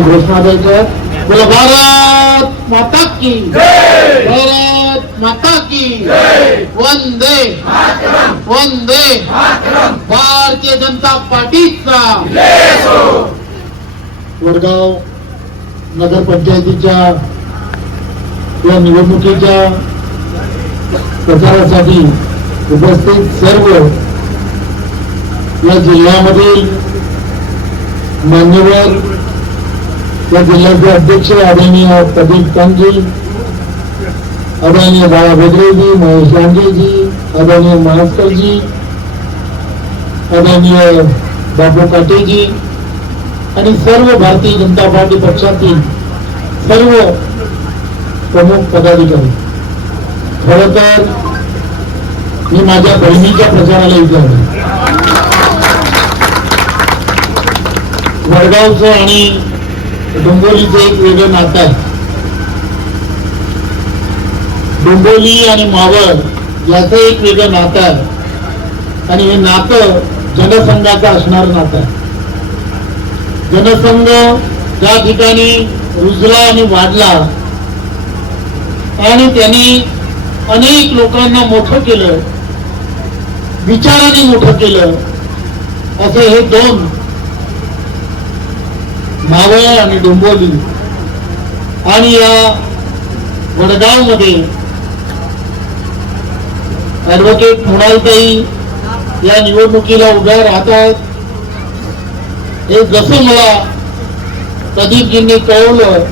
घोषणा द्यायचं बोला भारत माता की भारत माता की वंदे वंदे भारतीय जनता पार्टीचा वडगाव नगरपंचायतीच्या या निवडणुकीच्या प्रचारासाठी उपस्थित सर्व या जिल्ह्यामधील मान्यवर त्या जिल्ह्याचे अध्यक्ष आदरणीय प्रदीप कांजी आदरणीय बाळा भेद्रेजी महेश लांडेजी आदरणीय महास्करजी आदरणीय बापू काटेजी आणि सर्व भारतीय जनता पार्टी पक्षातील सर्व प्रमुख पदाधिकारी. खर तर मी माझ्या बहिणीच्या प्रचाराला इथे आलो वडगावचं आणि डोंबोलीचं एक वेगळं नातं आहे. डोंबोली आणि मावळ याचं एक वेगळं नातं आहे. आणि हे नातं जनसंघाचं असणार नातं आहे. जनसंघ त्या ठिकाणी रुजला आणि वाढला आणि त्यांनी अनेक लोकांना मोठं केलं विचाराने मोठं केलं असे हे दोन मावळ आणि डोंबोली. आणि या वडगावमध्ये ऍडव्होकेट मृणालताई या निवडणुकीला उभ्या राहत आहेत हे जसं मला प्रदीपजींनी कळवलं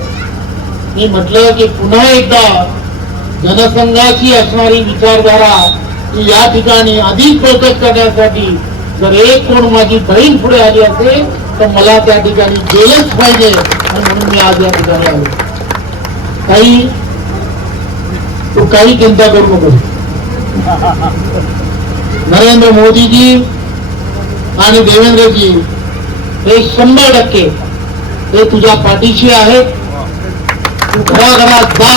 मी म्हटलं की पुन्हा एकदा जनसंघाची असणारी विचारधारा ही या ठिकाणी अधिक बळकट करण्यासाठी जर एक कोण माझी बहीण पुढे आली असेल तर मला त्या ठिकाणी गेलंच पाहिजे आणि म्हणून मी आज या ठिकाणी आलो. काही तू काही चिंता करू नको. नरेंद्र मोदीजी आणि देवेंद्रजी हे शंभर टक्के हे तुझ्या पाठीशी आहेत. तू घराघरात जा.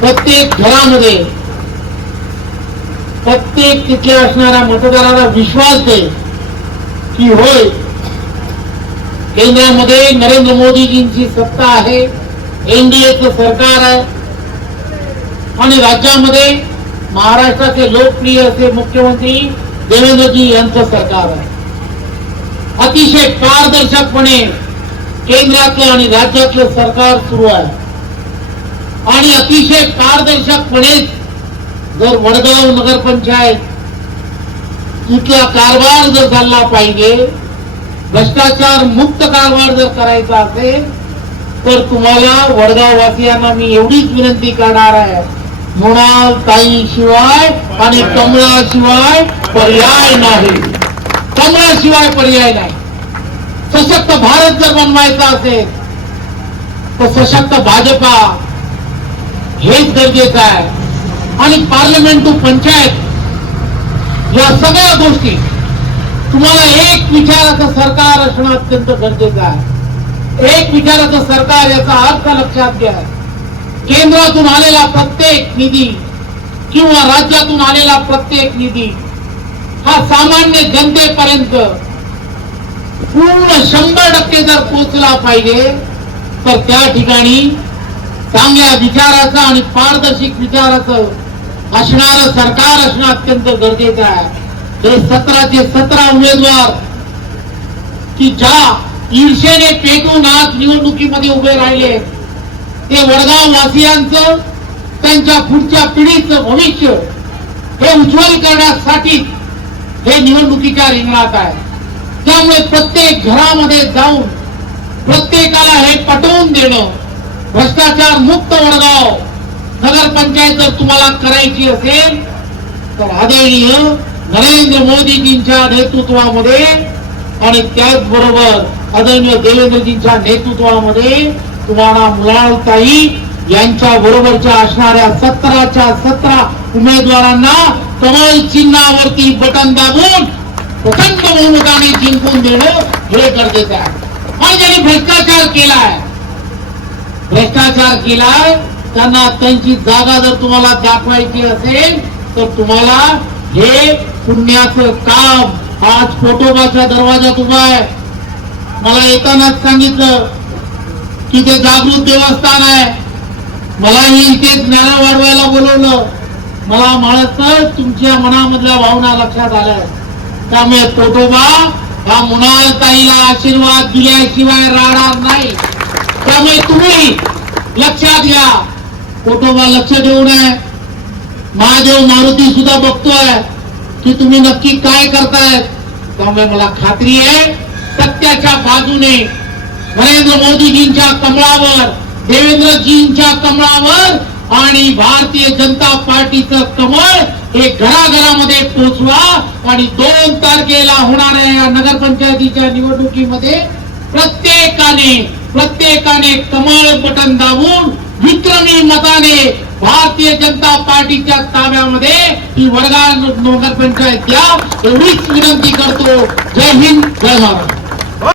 प्रत्येक घरामध्ये प्रत्येक तिथल्या असणाऱ्या मतदाराला विश्वास दे की होय केंद्रामध्ये नरेंद्र मोदीजींची सत्ता आहे एनडीएचं सरकार आहे आणि राज्यामध्ये महाराष्ट्राचे लोकप्रिय असे मुख्यमंत्री देवेंद्रजी यांचं सरकार आहे. अतिशय पारदर्शकपणे केंद्रातलं आणि राज्यातलं सरकार सुरू आहे. आणि अतिशय पारदर्शकपणेच जर वडगाव नगरपंचायत इथला कारभार जर झाला पाहिजे भ्रष्टाचार मुक्त कारभार जर करायचा असेल तर तुम्हाला वडगाव वासियांना मी एवढीच विनंती करणार आहे. मृणाल ताई शिवाय आणि कमळा शिवाय पर्याय नाही. कमळा शिवाय पर्याय नाही. सशक्त भारत जर बनवायचा असेल तर सशक्त भाजपा हेच गरजेचं आहे. आणि पार्लमेंट टू पंचायत या सगळ्या गोष्टी तुम्हाला एक विचाराचं सरकार असणं अत्यंत गरजेचं आहे. एक विचाराचं सरकार याचा अर्थ लक्षात घ्या. केंद्रातून आलेला प्रत्येक निधी किंवा राज्यातून आलेला प्रत्येक निधी हा सामान्य जनतेपर्यंत पूर्ण शंभर टक्के जर पोचला पाहिजे तर त्या ठिकाणी चांगल्या विचाराचं आणि पारदर्शक विचाराचं असणारं सरकार असणं अत्यंत गरजेचं आहे. हे सतराचे सतरा उमेदवार की ज्या ईर्षेने पेटून आज निवडणुकीमध्ये उभे राहिले ते वडगाव वासियांचं त्यांच्या पुढच्या पिढीचं भविष्य हे उज्ज्वल करण्यासाठी हे निवडणुकीच्या रिंगणात आहे. त्यामुळे प्रत्येक घरामध्ये जाऊन प्रत्येकाला हे पटवून देणं भ्रष्टाचार मुक्त वडगाव नगरपंचायत जर तुम्हाला करायची असेल तर आदरणीय नरेंद्र मोदीजींच्या नेतृत्वामध्ये आणि त्याचबरोबर आदरणीय देवेंद्रजींच्या नेतृत्वामध्ये तुम्हाला मुलाळताई यांच्या बरोबरच्या असणाऱ्या सतराच्या सतरा उमेदवारांना कमल चिन्हावरती बटन दाबून प्रचंड बहुमताने जिंकून देणं हे गरजेचं आहे. आणि ज्यांनी भ्रष्टाचार केलाय. भ्रष्टाचार केलाय त्यांना त्यांची जागा जर तुम्हाला दाखवायची असेल तर तुम्हाला हे पुण्याचं काम. आज फोटोबाच्या दरवाजात उभा आहे. मला येतानाच सांगितलं की ते जागृत देवस्थान आहे. मलाही इथे ज्ञान वाढवायला बोलवलं. मला म्हणतच तुमच्या मनामधल्या भावना लक्षात आल्या. त्यामुळे पोटोबा हा मुनाल ताईला आशीर्वाद दिल्याशिवाय राहणार नाही. त्यामुळे तुम्ही लक्षात घ्या. पोटोबा लक्ष देऊ आहे महादेव मारुती सुद्धा बघतोय की तुम्ही नक्की काय करतायत त्यामुळे मला खात्री आहे सत्याच्या बाजूने नरेंद्र मोदीजींच्या कमळावर देवेंद्रजींच्या कमळावर आणि भारतीय जनता पार्टीचं कमळ हे घराघरामध्ये पोचवा आणि दोन तारखेला होणाऱ्या या नगरपंचायतीच्या निवडणुकीमध्ये प्रत्येकाने प्रत्येकाने कमळ बटन दाबून विक्रमी मताने भारतीय जनता पार्टीच्या ताब्यामध्ये ही वडगाळ नगरपंचायत द्या एवढीच विनंती करतो. जय हिंद जय महाराष्ट्र